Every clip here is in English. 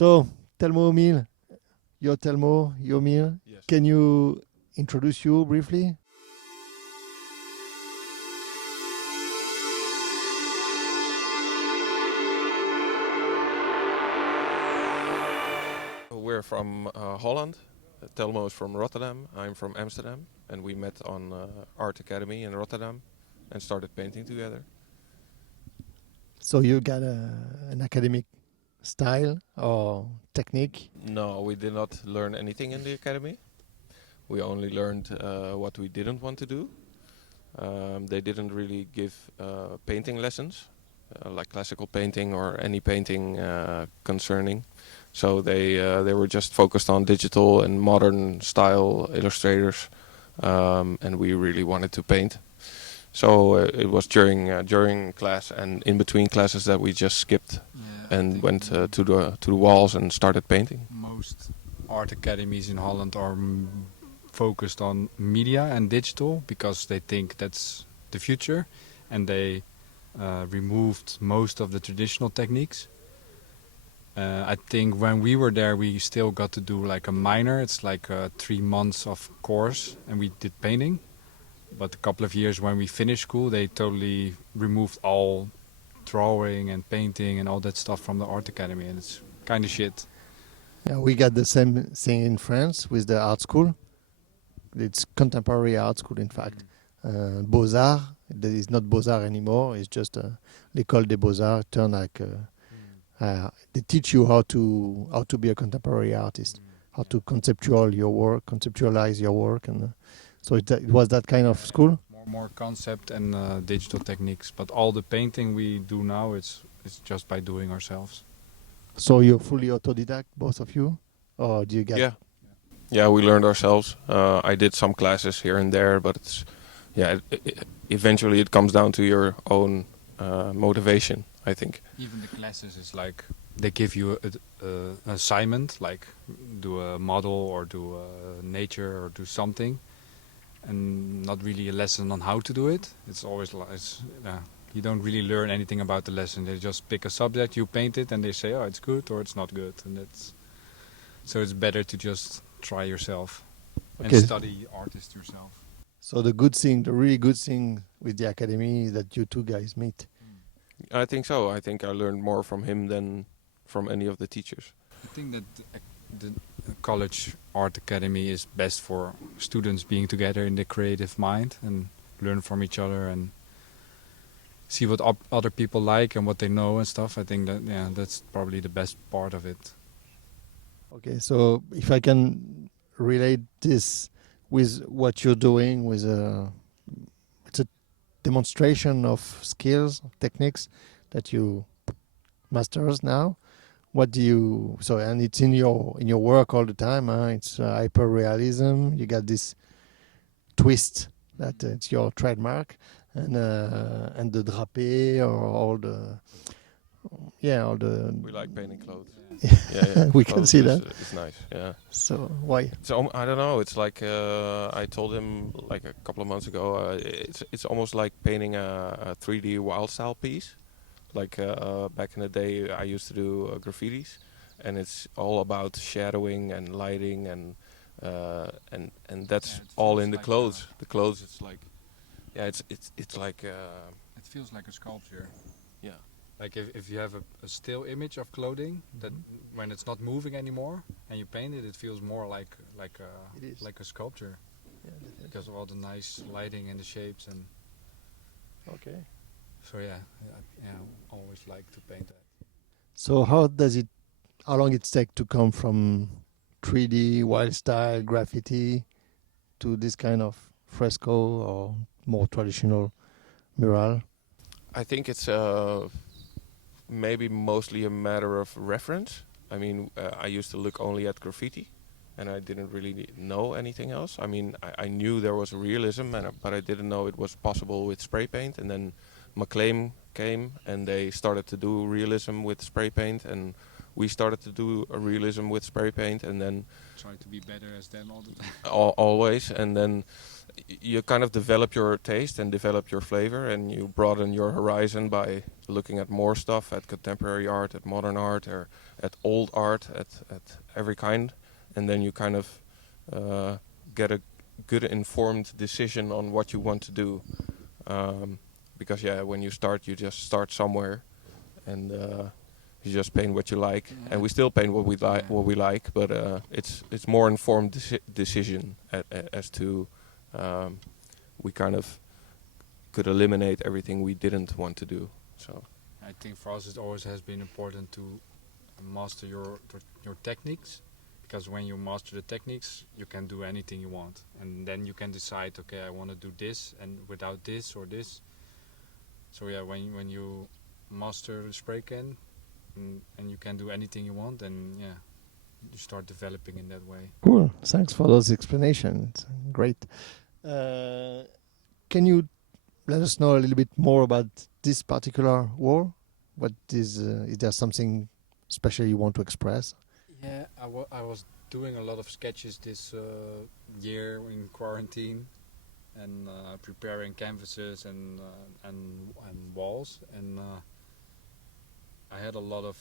So, Telmo Miel, you're Telmo, you're Miel. Yes. Can you introduce you briefly? We're from Holland. Telmo is from Rotterdam. I'm from Amsterdam. And we met on Art Academy in Rotterdam and started painting together. So you got an academic style or technique? No, we did not learn anything in the academy. We only learned what we didn't want to do. They didn't really give painting lessons, like classical painting or any painting concerning. So they were just focused on digital and modern style illustrators, and we really wanted to paint. So it was during class and in between classes that we just skipped and went to the walls and started painting. Most art academies in Holland are focused on media and digital because they think that's the future, and they removed most of the traditional techniques. I think when we were there we still got to do like a minor. It's like 3 months of course, and we did painting. But a couple of years when we finished school, they totally removed all drawing and painting and all that stuff from the art academy, and it's kind of shit. Yeah, we got the same thing in France with the art school. It's contemporary art school, in fact. Beaux-Arts, that is not Beaux-Arts anymore. It's just l'école des Beaux-Arts. Turn like they teach you how to be a contemporary artist, how to conceptualize your work, and so it was that kind of school. More concept and digital techniques, but all the painting we do now it's just by doing ourselves. So you're fully autodidact, both of you, or do you get? Yeah, we learned ourselves. I did some classes here and there, but it's eventually it comes down to your own motivation, I think. Even the classes is like they give you an assignment, like do a model or do nature or do something, and not really a lesson on how to do it. It's always like you don't really learn anything about the lesson. They just pick a subject, you paint it, and they say, oh, it's good or it's not good, and so it's better to just try yourself and study artist yourself. So the really good thing with the academy is that you two guys meet. I think so. I think I learned more from him than from any of the teachers. I think that the college art academy is best for students being together in the creative mind and learn from each other and see what other people like and what they know and stuff. I think that that's probably the best part of it. Okay, so if I can relate this with what you're doing, it's a demonstration of skills, techniques that you masters now. What do you and it's in your work all the time. It's hyper realism. You got this twist that it's your trademark, and the drapé or all the We like painting clothes. We can see that. It's nice. Yeah. So why? So I don't know. It's like I told him like a couple of months ago. It's almost like painting a 3D wild style piece. Like back in the day, I used to do graffitis, and it's all about shadowing and lighting and that's all in the like clothes. The clothes, it's like, it's like. It feels like a sculpture. Yeah. Like if you have a still image of clothing that when it's not moving anymore and you paint it, it feels more like a sculpture. Yeah, because of all the nice lighting and the shapes and. Okay. So I always like to paint that. So how long it take to come from 3D wild style graffiti to this kind of fresco or more traditional mural? I think it's maybe mostly a matter of reference. I mean, I used to look only at graffiti, and I didn't really know anything else. I mean, I knew there was realism, but I didn't know it was possible with spray paint. And then McLean came, and they started to do realism with spray paint, and we started to do a realism with spray paint, and then try to be better as them all the time. Always, and then you kind of develop your taste and develop your flavor, and you broaden your horizon by looking at more stuff, at contemporary art, at modern art, or at old art, at every kind, and then you kind of get a good informed decision on what you want to do. Because when you start, you just start somewhere, and you just paint what you like, and we still paint what we like, but it's more informed decision as to we kind of could eliminate everything we didn't want to do. So I think for us it always has been important to master your techniques, because when you master the techniques you can do anything you want, and then you can decide, okay, I want to do this and without this or this. So when you master the spray can and you can do anything you want, then you start developing in that way. Cool. Thanks for those explanations. Great. Can you let us know a little bit more about this particular wall? What is there something special you want to express? Yeah, I was doing a lot of sketches this year in quarantine, and preparing canvases and walls, and I had a lot of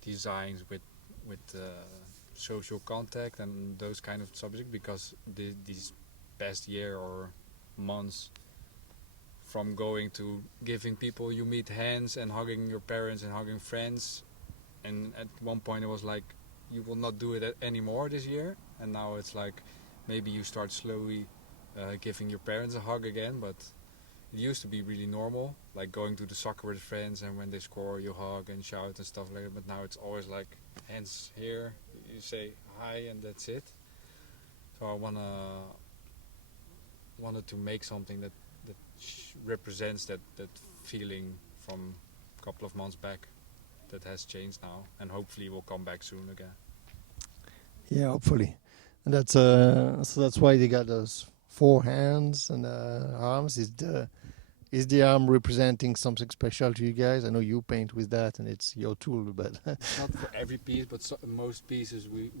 designs with social contact and those kind of subjects, because these past year or months, from going to giving people you meet hands and hugging your parents and hugging friends, and at one point it was like, you will not do it anymore this year, and now it's like maybe you start slowly giving your parents a hug again, but it used to be really normal, like going to the soccer with friends, and when they score you hug and shout and stuff like that, but now it's always like hands here, you say hi and that's it. So I wanted to make something that represents that feeling from a couple of months back that has changed now, and hopefully will come back soon again. Yeah, hopefully. And that's so that's why they got those 4 hands and arms. Is the arm representing something special to you guys? I know you paint with that and it's your tool, but It's not for every piece, but most pieces we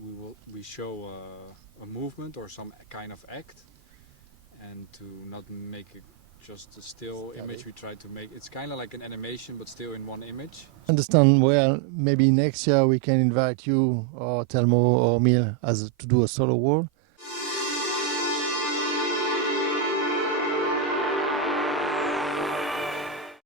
show a movement or some kind of act, and to not make it just a still image, we try to make it's kind of like an animation but still in one image. understand well. Maybe next year we can invite you or Telmo or Miel to do a solo wall.